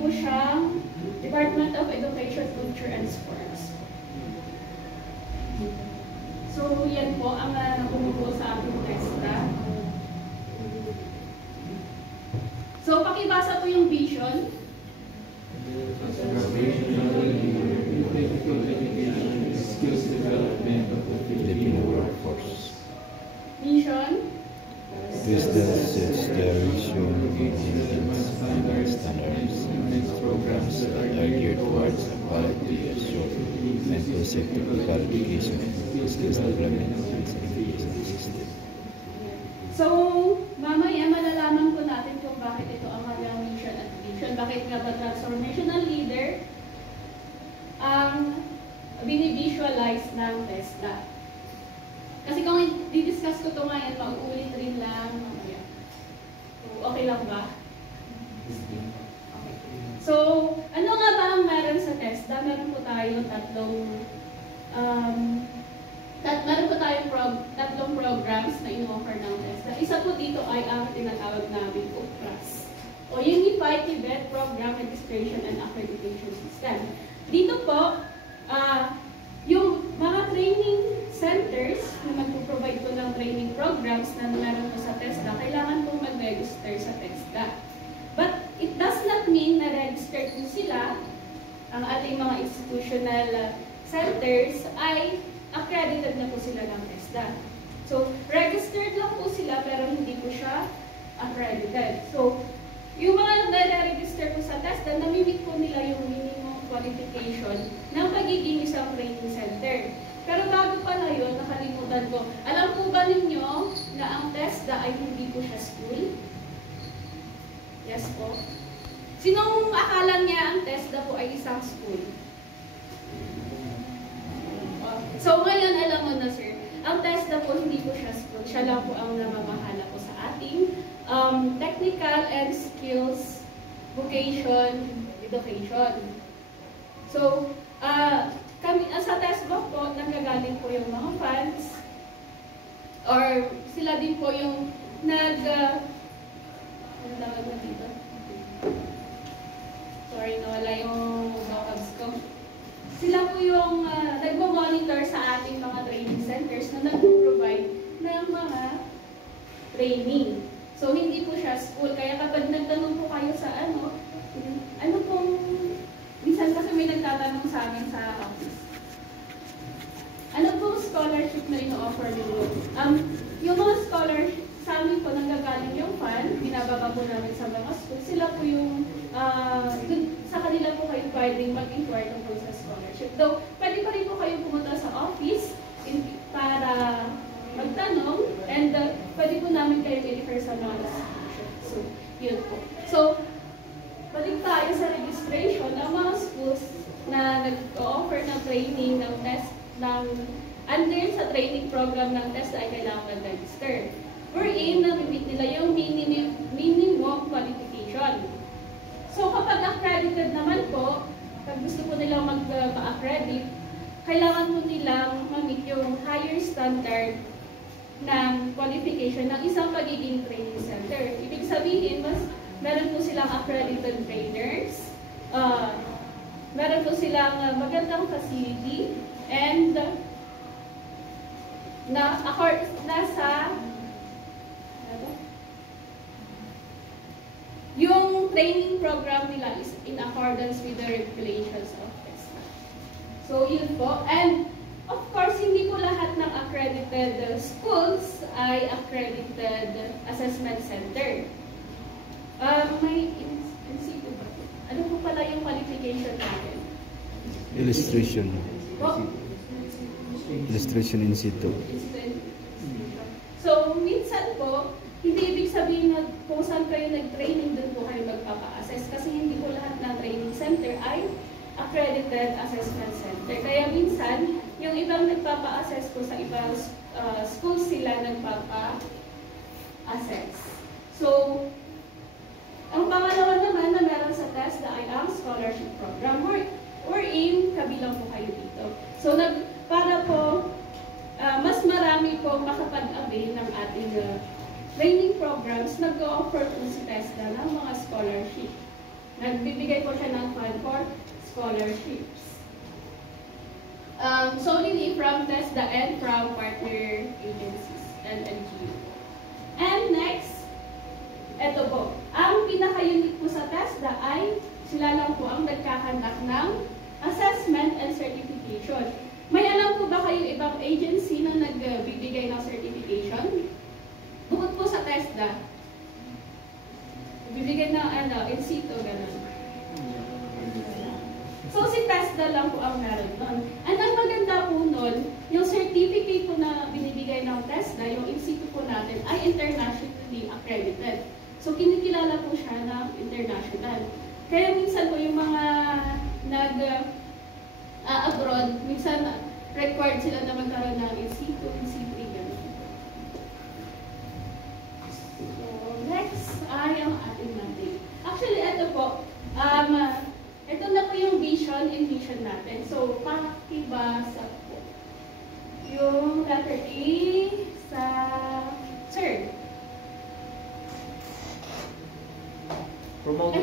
po siyang Department of Education, Culture, and Sports. So, yan po ang nakumupo sa ating TESDA. So, pakibasa po yung vision. Skills development of the Filipino workforce. Mission. TESDA sets the vision, standards, and programs that are geared towards a quality assured and inclusive technical education, skills development, and certification system. So, mamaya malalaman po natin kung bakit ito ang kanyang mission at vision. Bakit nga ba transformational leader ang binivisualize ng TESDA. Kasi kung i-discuss ko ito ngayon, mag-uulit rin lang mamaya. So, okay lang ba? Okay. So, ano nga ba ang meron sa TESDA? Meron po tayo tatlong programs na in-offer ng TESDA. Isa po dito ay ang tinatawag namin UPRAS o Unified Tibet Program Registration and Accreditation System. Dito po, yung mga training centers na magpo-provide po ng training programs na meron po sa TESDA, kailangan pong mag-register sa TESDA. But it does not mean na registered po sila, ang ating mga institutional centers ay accredited na po sila ng TESDA. So, registered lang po sila pero hindi po siya accredited. So, yung mga nare-register po sa TESDA, namimit po nila yung minimum qualification ng pagiging isang training center. Pero bago pala yun, nakalimutan ko, alam po ba ninyo na ang TESDA ay hindi po siya school? Yes po. Sinong akala niya ang TESDA po ay isang school? So ngayon, alam mo na sir, ang TESDA po hindi po siya school. Siya lang po ang namamahala po sa ating technical and skills vocation education. So, kami, sa TESDA po, nanggagaling po yung mga funds or sila din po yung ano tawag mo dito? Sorry, nawala yung vocabs ko. Sila po yung nagmo-monitor sa ating mga training centers na nag-provide ng mga training. So, hindi po siya school. Kaya kapag nagtanong po kayo sa ano pong, minsan kasi may nagtatanong sa amin sa office. Ano pong scholarship na ino-offer ninyo? Yung mga scholarship, sa amin po nanggagaling yung fund, binababa po namin sa mga school. Sila po yung, sa kanila po kayo pwedeng mag-inquire tungkol sa scholarship. Though, pwede pa rin po kayo pumunta sa office para magtanong and pwede po namin kayo i-refer sa mga institution. So, yun po. So, balik tayo sa registration ng mga schools na nag-offer ng training ng test under sa training program ng test ay kailangan mag-register. Wherein, namimit nila yung minimum qualification. So, kapag accredited naman po, pag gusto po nilang mag-accredit, kailangan po nilang mamit yung higher standard ng qualification ng isang pagiging training center. Ibig sabihin, meron po silang accredited trainers, meron po silang magandang facility, and yung training program nila is in accordance with the regulations of TESDA. So, yun po. And, of course, hindi po lahat ng accredited schools ay accredited assessment center. May in-situ ba? Ano po pala yung qualification natin? Illustration. Oh. Illustration in situ. So, minsan po, hindi ibig sabihin na kung saan kayo nag-training, doon po kayo magpapa-assess. Kasi hindi po lahat ng training center ay accredited assessment center. Kaya minsan, yung ibang nagpapa-assess po sa ibang schools sila nagpapa-assess. So, ang pangalawa naman na meron sa TESDA ay ang scholarship program wherein kabilang po kayo dito. So, para po mas marami po makapag-avail ng ating training programs, nag-o-offer po si TESDA ng mga scholarship Nagbibigay po siya ng fund for scholarships. Solely from TESDA and from partner agencies and NGO. And next, eto po. Ang pinaka-unique po sa TESDA ay sila lang po ang nagkakandak ng assessment and certification. May alam po ba kayo ibang agency na nagbibigay ng certification? Bukod po sa TESDA, bibigay ng in situ, gano'n. So, si TESDA lang po ang meron nun. And ang maganda po nun, yung certificate po na binibigay ng TESDA, yung in situ po natin, ay internationally accredited. So, kinikilala po siya ng international. Kaya minsan po yung mga abroad, minsan required sila na magkaroon ng in situ, gano'n. So, next ay ang ating mandate. Actually, ito po, ito na po yung vision and mission natin. So, pakibasa po. Yung letter A sa third. Promote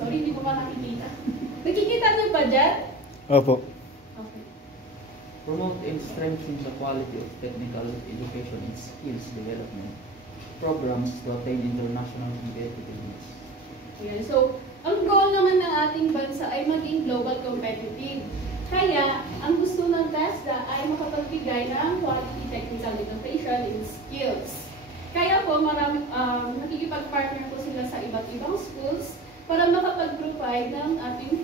Sorry, hindi ko pa nakikita. Nakikita niyo ba dyan? Opo. Okay. Promote and strengthen the quality of technical education and skills development programs to attain international competitiveness. Ayan. So, ang goal naman ng ating bansa ay maging global competitive. Kaya, ang gusto ng TESDA ay makapagbigay ng quality technical education and skills. Kaya po, nakikipag-partner po sila sa iba't ibang schools para makapag-provide ng ating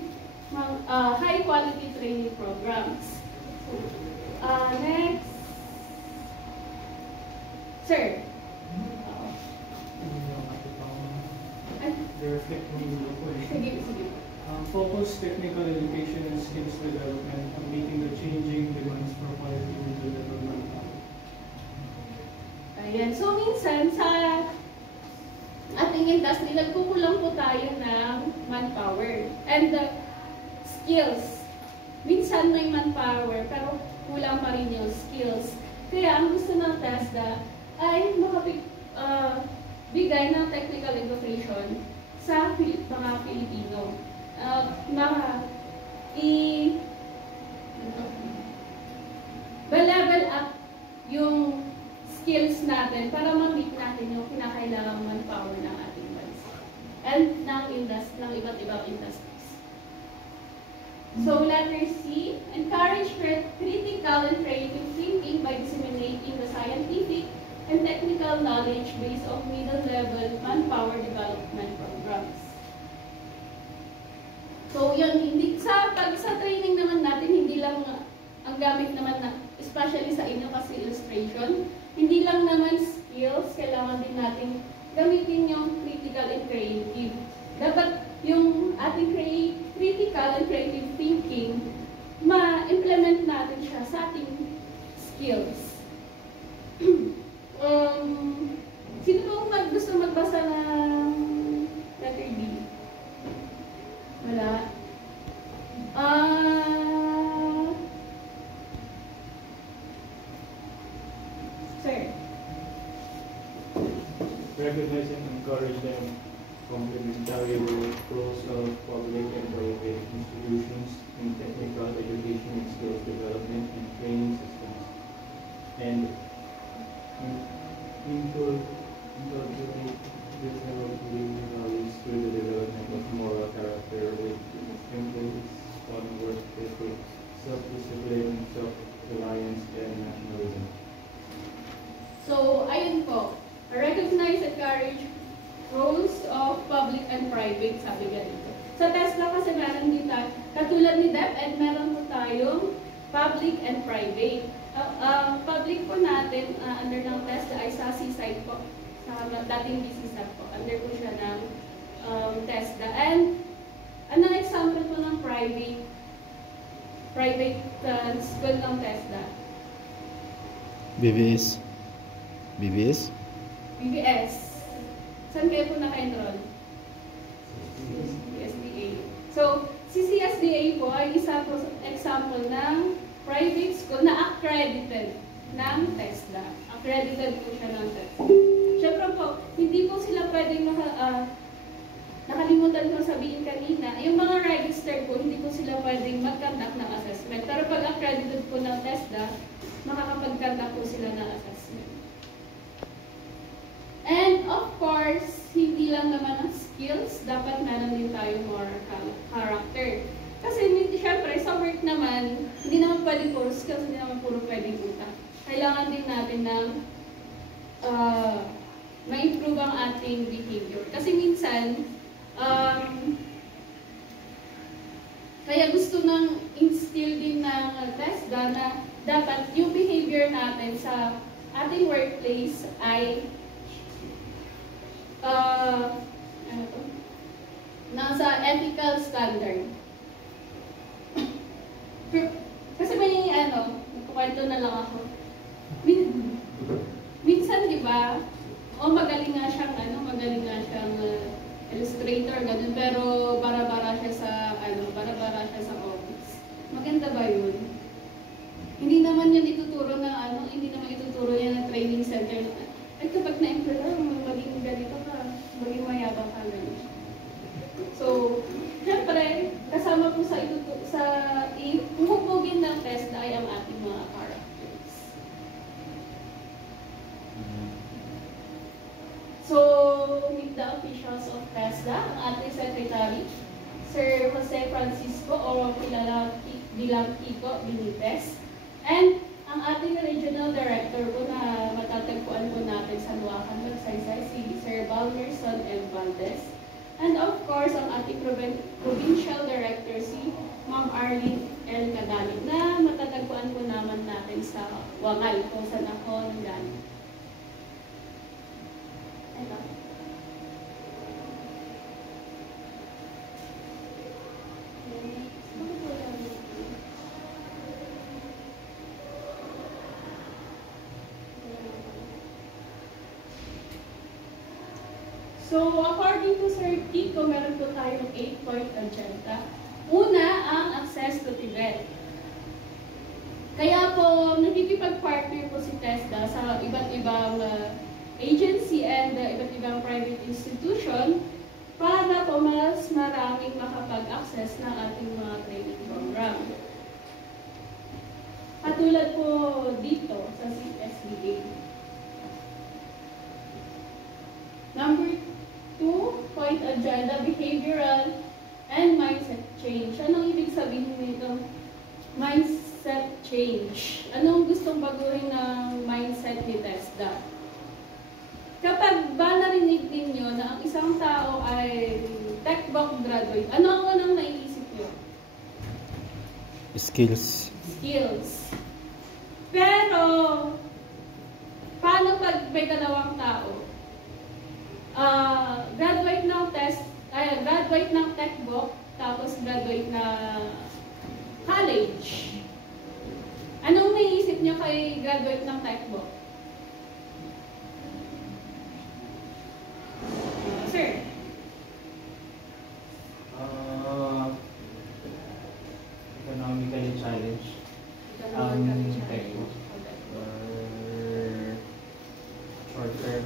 high-quality training programs. Next. Sir. Reflect ng gulo ko eh. Sige. Focus technical education and skills development on meeting the changing demands for quality and development. Ayan. So, minsan sa ating industry, nagkukulang po tayo ng manpower and skills. Minsan may manpower, pero kulang pa rin yung skills. Kaya ang gusto ng TESDA ay bigay ng technical education sa mga Pilipino. Level up yung skills natin para ma-meet natin yung kinakailangang manpower ng ating bansa and ng iba't ibang industries. So, letter C, encourage critical and creative thinking by disseminating the scientific and technical knowledge based on middle-level manpower development programs. So, yun, pag sa training naman natin, hindi lang ang gamit naman na, especially sa inyo kasi illustration, hindi lang naman skills, kailangan din natin gamitin yung critical and creative. Dapat yung ating critical and creative thinking, ma-implement natin siya sa ating skills. Sino pong gusto magbasa ng letter B? Wala. Sir. Recognize and encourage them complementary roles of public and private institutions in technical education and skills development and training systems, and inculcate these values through the development of moral character with emphasis on work ethic, self-discipline, self-reliance, and nationalism. So, ayun po. Recognize and encourage roles of public and private, sabi nga dito. Sa TESDA kasi meron dito, katulad ni DepEd, meron po tayong public and private. Public po natin, under ng TESDA ay sa seaside po. Sa dating BCSAT po. Under po siya ng TESDA. And, anong example po ng private school ng TESDA? BBS. Saan kayo po naka-enroll? CSDA. So, si CSDA po ay isa po example ng private school na accredited ng TESDA. Accredited po siya ng TESDA. Siyempre po, hindi po sila pwedeng nakalimutan ko sabihin kanina, yung mga registered po, hindi po sila pwedeng mag-conduct ng assessment. Pero pag accredited po ng TESDA, makakapag-conduct po sila ng assessment. And of course, hindi lang naman ang skills, dapat meron din tayo moral character. Kasi syempre, sa work naman, hindi naman pwedeng puro skills, hindi naman puro pwedeng utak. Kailangan din natin ng ma-improve ang ating behavior. Kasi minsan, kaya gusto nang instill din ng TESDA na dapat yung behavior natin sa ating workplace ay nasa ethical standard. Kasi may nagkukwento na lang ako. Minsan, di ba, magaling nga siyang illustrator, ganun, pero bara-bara siya sa office. Maganda ba yun? Hindi naman yan ituturo yan ng training center. Ay, kapag na-employer, maging ganito ka, maging mayabang ka, ganun. So, syempre, kasama po sa ihubugin ng TESDA ay ang ating mga characters. So, meet the officials of TESDA, ang ating secretary, Sir Jose Francisco, o kilala bilang Kiko Benitez, and ang ating regional director po na matatagpuan po natin sa Nuacan, Magsaysay, si Sir Balmerson M. Valdez. And of course, ang ating provincial director, si Ma'am Arlene L. Cadalit, na matatagpuan po naman natin sa Wangal, kung saan ako nanggaling. Ito. So, according to Sir Kiko, meron po tayong 8-point agenda. Una, ang access to Tibet. Kaya po, nakikipag-partner po si TESDA sa iba't ibang agency and iba't ibang private institution para po mas maraming makapag-access ng ating mga training program. Katulad po dito sa CSBA. Number 2-point agenda, behavioral and mindset change. Anong ibig sabihin nito? Mindset change. Anong gustong baguhin ng mindset ni TESDA? Kapag ba narinig ninyo na ang isang tao ay TechBoc graduate, ano ang unang naiisip nyo? Skills. Skills. Pero, paano pag may dalawang tao? Graduate ng TechBoc, tapos graduate na college. Anong naiisip niyo kay graduate ng TechBoc? Sir? Economically challenged. TechBoc. Short term.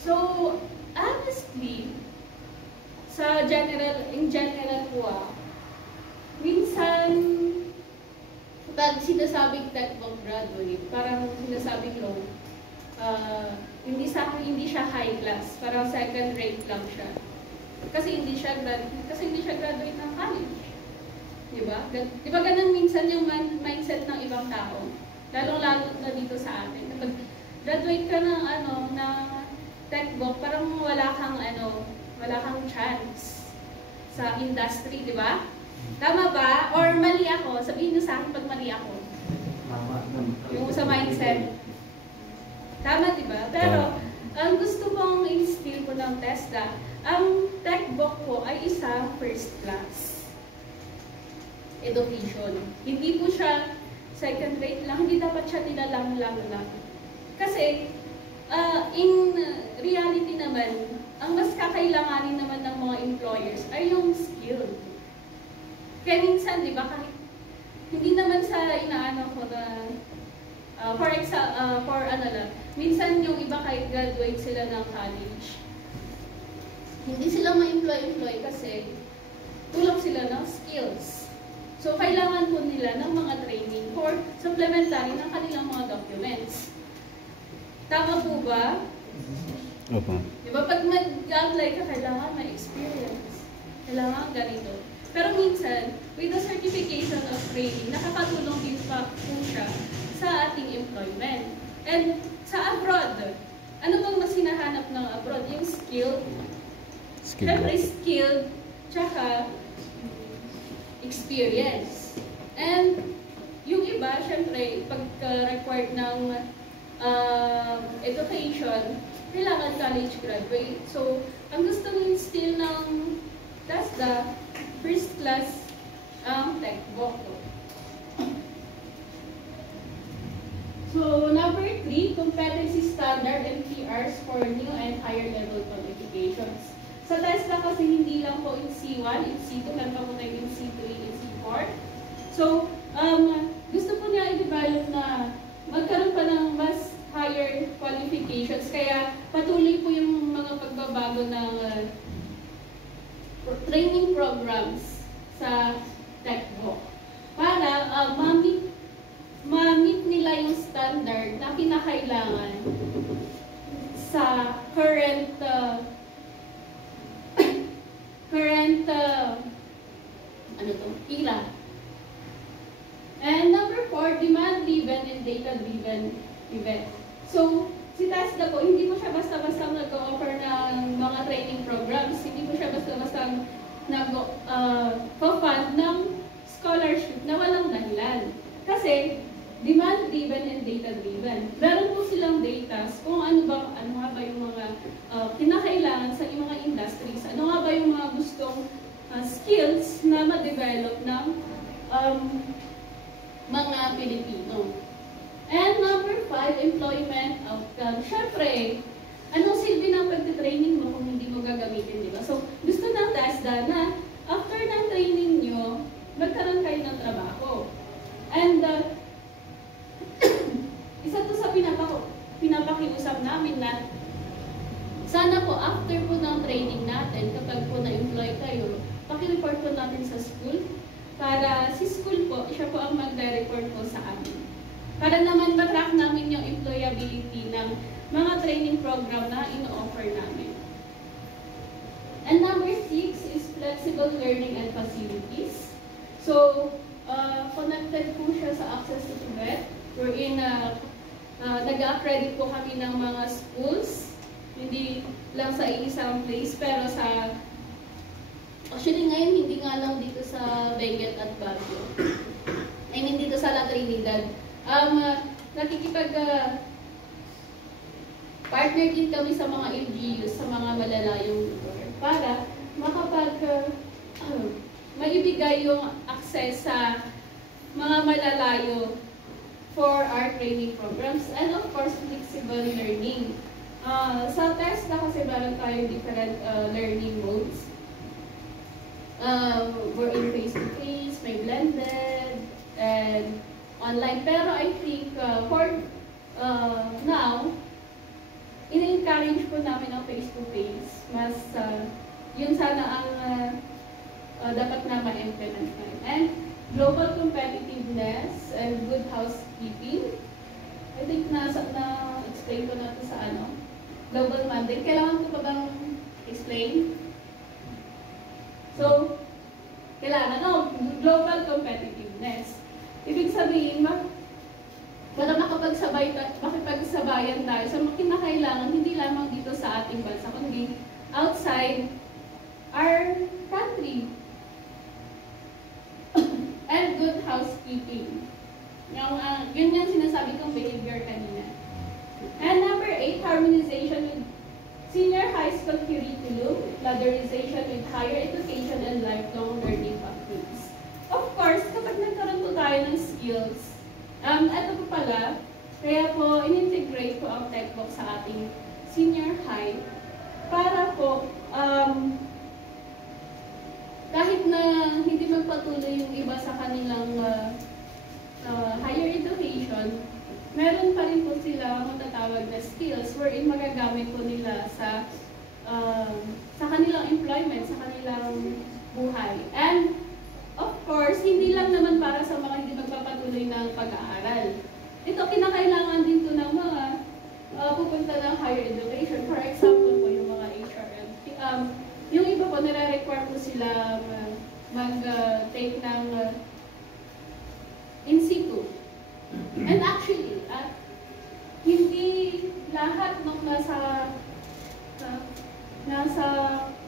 So, honestly, in general po, minsan, pag sinasabing TechBoc graduate, parang sinasabing ko, hindi siya high class, parang second rate lang siya. Kasi hindi siya graduate ng college. Diba? Diba ganun minsan yung mindset ng ibang tao? Lalong-lalo na dito sa atin. Kapag graduate ka ng TechBoc, parang wala kang chance sa industry, di ba? Tama ba? Or mali ako? Sabihin niyo sa akin pag mali ako. Yung sa mindset. Tama, di ba? Pero, ang gusto kong i-instill po ng TESDA, ang TechBoc po ay isang first class education. Hindi po siya second rate lang, hindi dapat siya nilalang-lang lang. Kasi, in reality naman, ang mas kakailanganin naman ng mga employers ay yung skill. Kaya minsan, di ba, kahit hindi naman sa inaano ko na, minsan yung iba kahit graduate sila ng college, hindi sila ma-employ kasi kulang sila ng skills. So, kailangan po nila ng mga training for supplementary ng kanilang mga documents. Tama po ba? Opo. Diba, pag mag-apply ka, kailangan may experience. Kailangan ganito. Pero minsan, with the certification of training, nakakatulong din pa po siya sa ating employment. And sa abroad, ano bang mas hinahanap ng abroad? Yung skill. Siyempre, skill, tsaka experience. And yung iba, siyempre, pagka-required ng education, kailangan college graduate. So, ang gusto nyo still ng TESDA, first class textbook. So, number 3, competency standard and PRs for new and higher level qualifications. Sa TESDA kasi hindi lang po in C1, in C2, meron pa po tayo in C3, in C4. So, gusto po niya i-develop na magkaroon pa ng mas higher qualifications. Kaya patuloy po yung mga pagbabago ng training programs sa TechVoc para ma-meet nila yung standard na kinakailangan sa current era. And number 4, demand-driven and data-driven event. So, si TESDA po, hindi po siya basta-basta nag-offer ng mga training programs, hindi po siya basta-basta nag-fund ng scholarship na walang dahilan. Kasi, demand-driven and data-driven. Meron po silang data kung ano nga ba yung mga kinakailangan sa mga industries, ano nga ba yung mga gustong skills na ma-develop ng mga Pilipino. And number 5, employment outcome. Siyempre, anong silbi ng pagtitraining mo kung hindi mo gagamitin, di ba? So, gusto ng TESDA na after ng training nyo, magkaroon kayo ng trabaho. And isa to sa pinapakiusap namin na sana po after po ng training natin, kapag po na-employ kayo, pakireport po natin sa school para si school po, siya po ang magre-report po sa amin. Para naman matrack namin yung employability ng mga training program na ino-offer namin. And number 6 is flexible learning and facilities. So, connected po siya sa Access to Tibet, wherein nag-accredit po kami ng mga schools, hindi lang sa isang place, pero sa actually ngayon hindi nga lang dito sa Benguet at Baguio. I mean dito sa La Trinidad. Nakikipag partner din kami sa mga LGUs, sa mga malalayong lugar para maibigay yung access sa mga malalayo for our training programs and of course flexible learning. Sa TESDA kasi meron tayong different learning modes. We're in face-to-face, may blended, and online. Pero I think for now, in-encourage po namin ang face-to-face. Mas yun sana ang dapat na ma-implement namin. And global competitiveness and good housekeeping. I think na-explain ko na ito sa global mandate. Kailangan ko pa bang explain? So, kailangan, global competitiveness. Ibig sabihin, para makipagsabayan tayo sa kinakailangan, hindi lamang dito sa ating bansa, kundi outside our country. And good housekeeping. Yun yung sinasabi kong behavior kanina. And number 8, harmonization with senior high school curriculum, ladderization with higher education and lifelong learning pathways. Of course, kapag nagkaroon po tayo ng skills, ito po pala, kaya po in-integrate po ang TechVoc sa ating senior high para po kahit na hindi magpatuloy yung iba sa kanilang higher education, meron pa rin po sila matatawag na skills wherein magagamit po nila sa sa kanilang employment, sa kanilang buhay. And of course, hindi lang naman para sa mga hindi magpapatuloy ng pag-aaral. Ito, kinakailangan din to ng mga pupunta ng higher education. For example po, yung mga HRM. Yung iba po, nare-require po sila mag-take ng in situ. And actually, hindi lahat nung nasa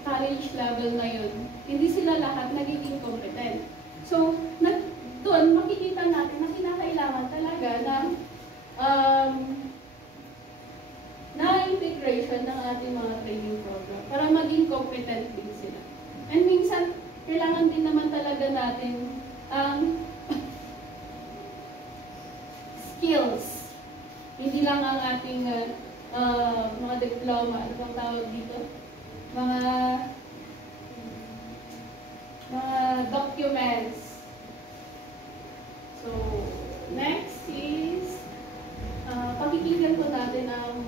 college level ngayon, hindi sila lahat nagiging competent. So, doon makikita natin na kinakailangan talaga ng na-integration ng ating mga training program para maging competent din sila. And minsan, kailangan din naman talaga natin ang skills. Hindi lang ang ating mga diploma, ano bang tawag dito? Mga documents. So, next is pakikinggan po natin ang